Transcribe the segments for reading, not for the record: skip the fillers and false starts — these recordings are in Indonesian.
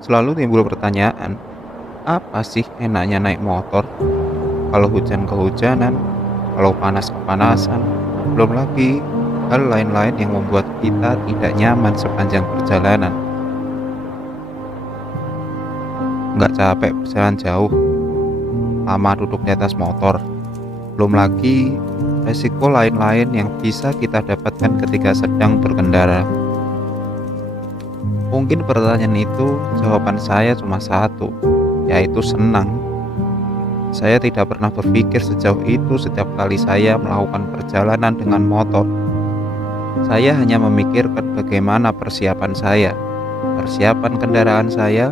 Selalu timbul pertanyaan, apa sih enaknya naik motor? Kalau hujan kehujanan, kalau panas kepanasan, belum lagi hal lain-lain yang membuat kita tidak nyaman sepanjang perjalanan. Nggak capek berjalan jauh, lama duduk di atas motor. Belum lagi resiko lain-lain yang bisa kita dapatkan ketika sedang berkendara. Mungkin pertanyaan itu jawaban saya cuma satu, yaitu senang. Saya tidak pernah berpikir sejauh itu setiap kali saya melakukan perjalanan dengan motor. Saya hanya memikirkan bagaimana persiapan saya, persiapan kendaraan saya,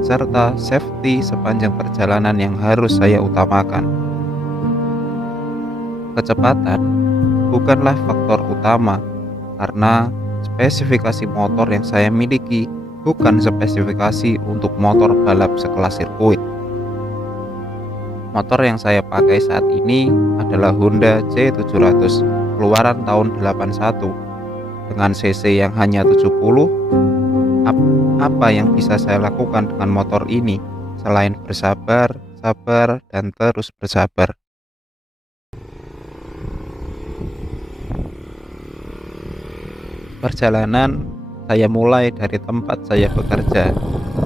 serta safety sepanjang perjalanan yang harus saya utamakan. Kecepatan bukanlah faktor utama, karena spesifikasi motor yang saya miliki bukan spesifikasi untuk motor balap sekelas sirkuit. Motor yang saya pakai saat ini adalah Honda C700 keluaran tahun 81 dengan cc yang hanya 70. Apa yang bisa saya lakukan dengan motor ini selain bersabar, sabar, dan terus bersabar? Perjalanan saya mulai dari tempat saya bekerja,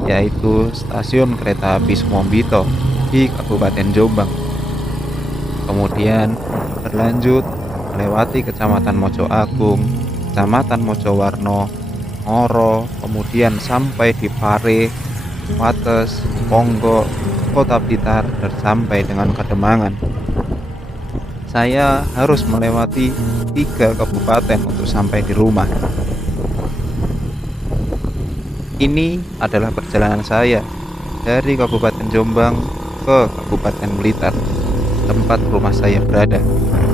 yaitu stasiun kereta api Sumombito di Kabupaten Jombang. Kemudian berlanjut melewati Kecamatan Mojo Agung, Kecamatan Mojowarno, Ngoro, kemudian sampai di Pare, Wates, Ponggok, Kota Blitar, dan sampai dengan Kademangan. Saya harus melewati 3 kabupaten untuk sampai di rumah. Ini adalah perjalanan saya dari Kabupaten Jombang ke Kabupaten Blitar, tempat rumah saya berada,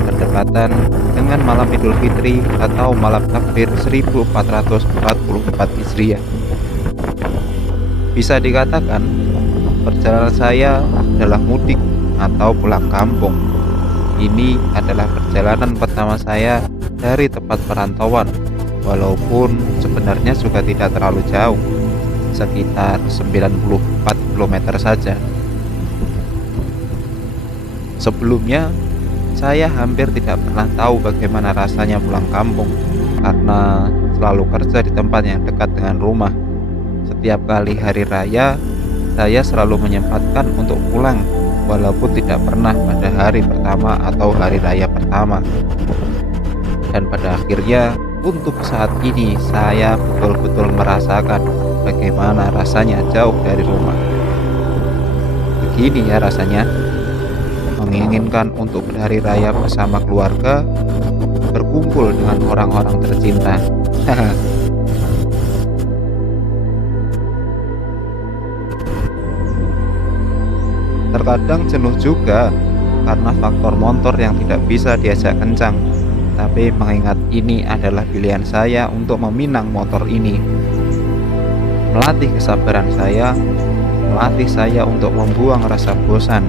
berdekatan dengan malam Idul Fitri atau malam takbir 1444 Hijriah. Bisa dikatakan, perjalanan saya adalah mudik atau pulang kampung. Ini adalah perjalanan pertama saya dari tempat perantauan, walaupun sebenarnya juga tidak terlalu jauh, sekitar 94 km saja. Sebelumnya, saya hampir tidak pernah tahu bagaimana rasanya pulang kampung, karena selalu kerja di tempat yang dekat dengan rumah. Setiap kali hari raya, saya selalu menyempatkan untuk pulang, walaupun tidak pernah pada hari pertama atau hari raya pertama. Dan pada akhirnya, untuk saat ini saya betul-betul merasakan bagaimana rasanya jauh dari rumah. Begini ya rasanya, menginginkan untuk berhari raya bersama keluarga, berkumpul dengan orang-orang tercinta. Terkadang jenuh juga karena faktor motor yang tidak bisa diajak kencang. Tapi mengingat ini adalah pilihan saya untuk meminang motor ini, melatih kesabaran saya, melatih saya untuk membuang rasa bosan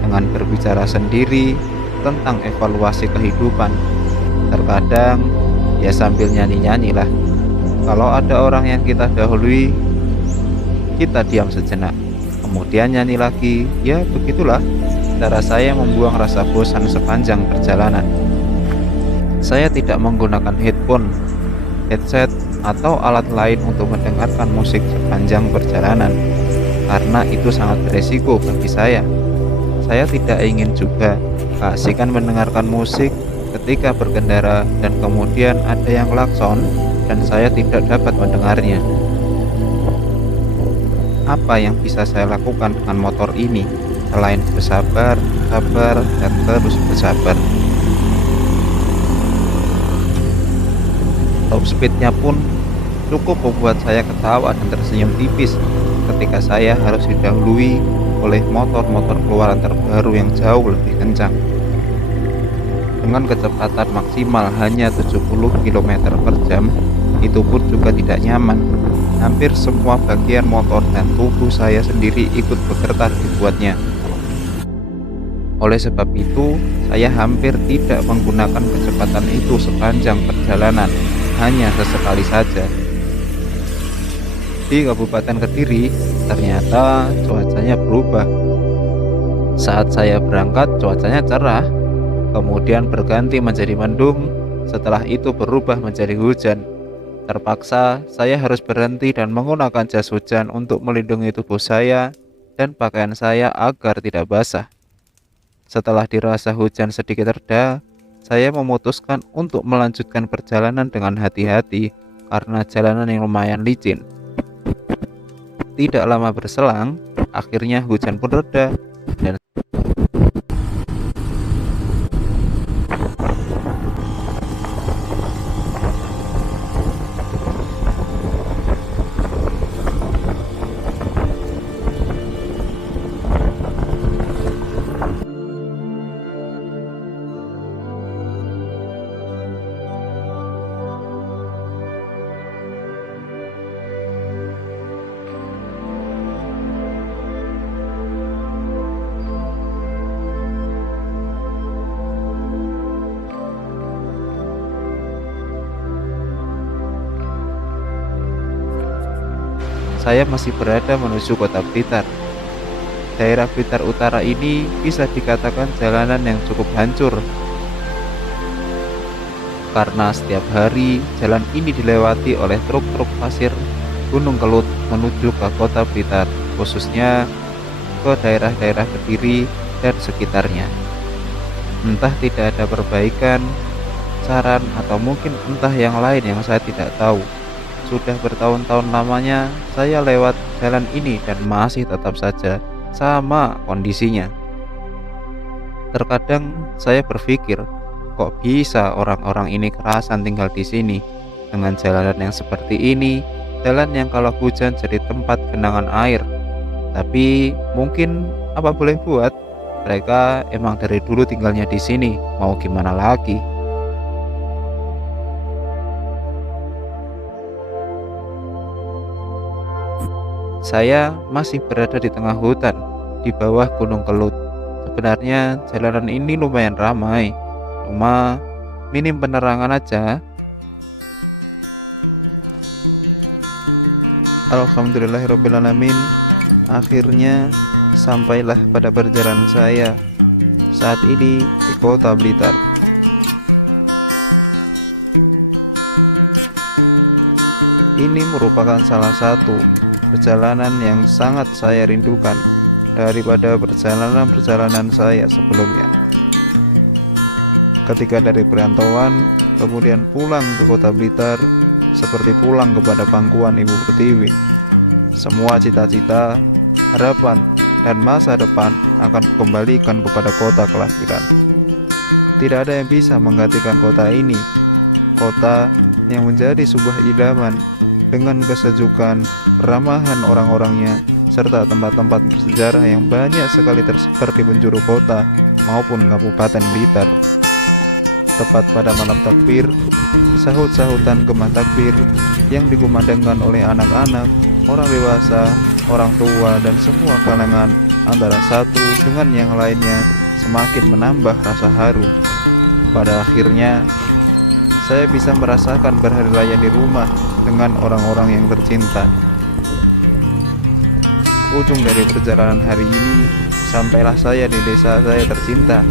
dengan berbicara sendiri tentang evaluasi kehidupan. Terkadang ya sambil nyanyi-nyanyi lah. Kalau ada orang yang kita dahului, kita diam sejenak, kemudian nyanyi lagi. Ya begitulah cara saya membuang rasa bosan sepanjang perjalanan. Saya tidak menggunakan headphone, headset, atau alat lain untuk mendengarkan musik sepanjang perjalanan, karena itu sangat beresiko bagi saya. Saya tidak ingin juga keasikan mendengarkan musik ketika berkendara dan kemudian ada yang klakson dan saya tidak dapat mendengarnya. Apa yang bisa saya lakukan dengan motor ini selain bersabar, sabar, dan terus bersabar? Top speednya pun cukup membuat saya ketawa dan tersenyum tipis ketika saya harus didahului oleh motor-motor keluaran terbaru yang jauh lebih kencang. Dengan kecepatan maksimal hanya 70 km per jam, itu pun juga tidak nyaman. Hampir semua bagian motor dan tubuh saya sendiri ikut bergetar dibuatnya. Oleh sebab itu, saya hampir tidak menggunakan kecepatan itu sepanjang perjalanan, hanya sesekali saja. Di Kabupaten Kediri, ternyata cuacanya berubah. Saat saya berangkat, cuacanya cerah, kemudian berganti menjadi mendung, setelah itu berubah menjadi hujan. Terpaksa, saya harus berhenti dan menggunakan jas hujan untuk melindungi tubuh saya dan pakaian saya agar tidak basah. Setelah dirasa hujan sedikit reda, saya memutuskan untuk melanjutkan perjalanan dengan hati-hati karena jalanan yang lumayan licin. Tidak lama berselang, akhirnya hujan pun reda dan saya masih berada menuju kota Blitar. Daerah Blitar Utara ini bisa dikatakan jalanan yang cukup hancur karena setiap hari jalan ini dilewati oleh truk-truk pasir Gunung Kelut menuju ke kota Blitar, khususnya ke daerah-daerah Kediri dan sekitarnya. Entah tidak ada perbaikan, saran, atau mungkin entah yang lain yang saya tidak tahu. Sudah bertahun-tahun lamanya saya lewat jalan ini dan masih tetap saja sama kondisinya. Terkadang saya berpikir, kok bisa orang-orang ini kerasan tinggal di sini dengan jalanan yang seperti ini, jalan yang kalau hujan jadi tempat genangan air. Tapi mungkin apa boleh buat, mereka emang dari dulu tinggalnya di sini, mau gimana lagi? Saya masih berada di tengah hutan, di bawah Gunung Kelut. Sebenarnya jalanan ini lumayan ramai, cuma minim penerangan aja. Alhamdulillahirrabbilalamin, akhirnya sampailah pada perjalanan saya saat ini di kota Blitar. Ini merupakan salah satu perjalanan yang sangat saya rindukan daripada perjalanan-perjalanan saya sebelumnya. Ketika dari perantauan kemudian pulang ke kota Blitar, seperti pulang kepada pangkuan Ibu Pertiwi. Semua cita-cita, harapan, dan masa depan akan kembalikan kepada kota kelahiran. Tidak ada yang bisa menggantikan kota ini, kota yang menjadi sebuah idaman dengan kesejukan, keramahan orang-orangnya, serta tempat-tempat bersejarah yang banyak sekali tersebar di penjuru kota maupun Kabupaten Blitar. Tepat pada malam takbir, sahut-sahutan gema takbir yang dikumandangkan oleh anak-anak, orang dewasa, orang tua, dan semua kalangan antara satu dengan yang lainnya semakin menambah rasa haru. Pada akhirnya, saya bisa merasakan berhari raya di rumah dengan orang-orang yang tercinta. Ujung dari perjalanan hari ini, sampailah saya di desa saya tercinta.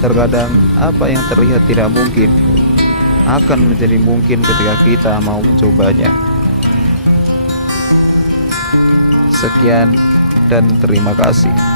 Terkadang apa yang terlihat tidak mungkin akan menjadi mungkin ketika kita mau mencobanya. Sekian dan terima kasih.